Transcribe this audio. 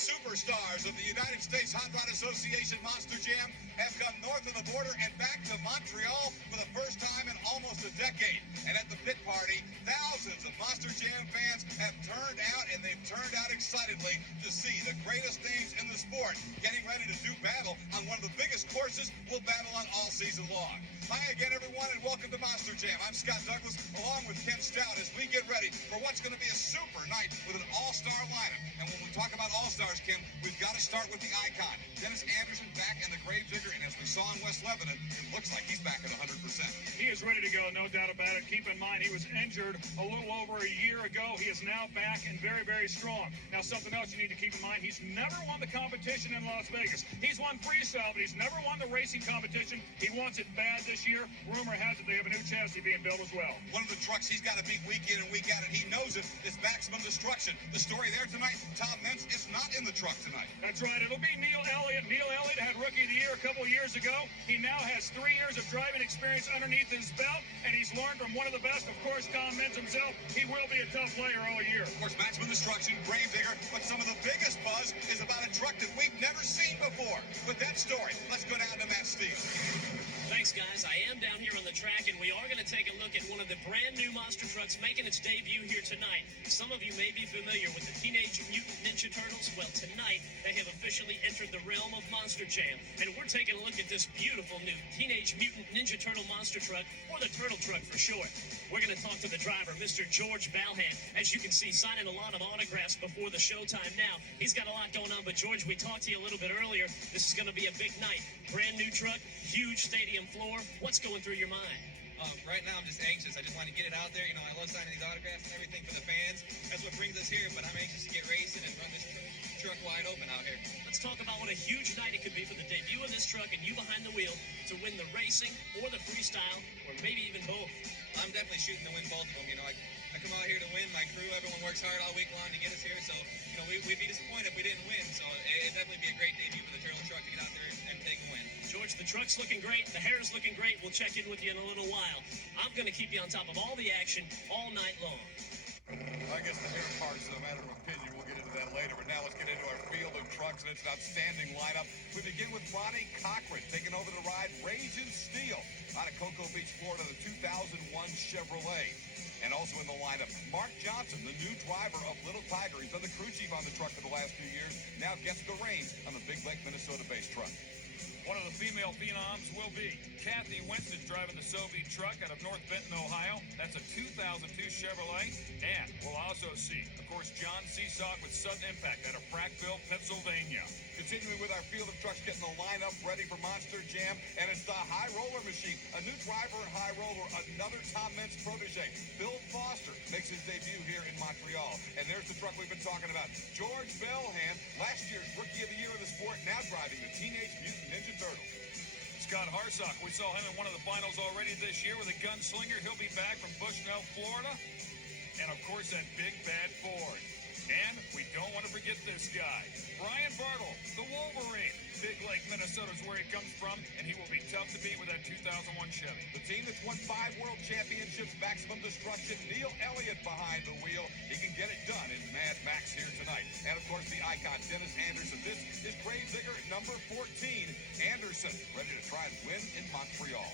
superstars of the United States Hot Rod Association Monster Jam have come north of the border and back to Montreal for the first time in almost a decade. And at the pit party, thousands of Monster Jam fans have turned out, and they've turned out excitedly to see the greatest names in the sport getting ready to do battle on one of the biggest courses we'll battle on all season long. Hi again, everyone, and welcome to Monster Jam. I'm Scott Douglas, along with Ken Stout, as we get ready for what's going to be a super night with an all-star lineup. And when we talk about all-stars, Ken, we've got to start with the icon. Dennis Anderson back in the Gravedigger, and as we saw in West Lebanon, it looks like he's back at 100%. He is ready to go, no doubt about it. Keep in mind, he was injured a little over a year ago. He is now back and very, very strong. Now, something else you need to keep in mind, he's never won the competition in Las Vegas. He's won freestyle, but he's never won the racing competition. He wants it bad this year. Rumor has it they have a new chassis being built as well. One of the trucks he's got to beat week in and week out, and he knows it, is Maximum Destruction. The story there tonight, Tom Meents is not in the truck tonight. That's right. It'll be Neil Elliott. Neil Elliott had Rookie of the Year a couple of years ago. He now has 3 years of driving experience underneath his belt, and he's learned from one of the best, of course, Tom Meents himself. He will be a tough player all year. Of course, Maximum Destruction, Gravedigger, but some of the biggest buzz is about a truck that we've never seen before. With that story, let's go down to Matt Steele. Thanks, guys. I am down here on the track, and we are going to take a look at one of the brand new monster trucks making its debut here tonight. Some of you may be familiar with the Teenage Mutant Ninja Turtles. Well, tonight they have officially entered the realm of Monster Jam, and we're taking a look at this beautiful new Teenage Mutant Ninja Turtle monster truck, or the Turtle Truck for short. We're going to talk to the driver, Mr. George Balhan. As you can see, signing a lot of autographs before the showtime now. He's got a lot going on, but George, we talked to you a little bit earlier. This is going to be a big night. Brand new truck, huge stadium floor. What's going through your mind? Right now, I'm just anxious. I just want to get it out there. You know, I love signing these autographs and everything for the fans. That's what brings us here, but I'm anxious to get racing and run this truck wide open out here. Let's talk about what a huge night it could be for the debut of this truck and you behind the wheel to win the racing or the freestyle, or maybe even both. I'm definitely shooting to win both of them. You know, I come out here to win. My crew, everyone works hard all week long to get us here. So, you know, we'd be disappointed if we didn't win. So it'd definitely be a great debut for the Turtle Truck to get out there and take a win. George, the truck's looking great. The hair's looking great. We'll check in with you in a little while. I'm going to keep you on top of all the action all night long. I guess the hair part's a matter of opinion. We'll get into that later. But now let's get into our field of trucks, and it's an outstanding lineup. We begin with Ronnie Cochran taking over the ride, Raging Steel, out of Cocoa Beach, Florida, the 2001 Chevrolet. And also in the lineup, Mark Johnson, the new driver of Little Tiger. He's been the crew chief on the truck for the last few years. Now gets the reins on the Big Lake, Minnesota-based truck. One of the female phenoms will be Kathy Wentz, is driving the Soviet truck out of North Benton, Ohio. That's a 2002 Chevrolet. And we'll also see, of course, John Seesock with Sudden Impact out of Frackville, Pennsylvania. Continuing with our field of trucks, getting the lineup ready for Monster Jam, and it's the High Roller Machine. A new driver in High Roller, another Tom Meents protege. Bill Foster makes his debut here in Montreal. And there's the truck we've been talking about. George Balhan, last year's Rookie of the Year of the sport, now driving the Teenage Mutant Ninja Turtles. Scott Harsock, we saw him in one of the finals already this year with a gunslinger. He'll be back from Bushnell, Florida. And, of course, that big bad Ford. And we don't want to forget this guy, Brian Bartle, the Wolverine. Big Lake, Minnesota is where he comes from, and he will be tough to beat with that 2001 Chevy. The team that's won 5 world championships, Maximum Destruction, Neil Elliott behind the wheel. He can get it done in Mad Max here tonight. And, of course, the icon, Dennis Anderson. This is Gravedigger number 14. Anderson, ready to try and win in Montreal.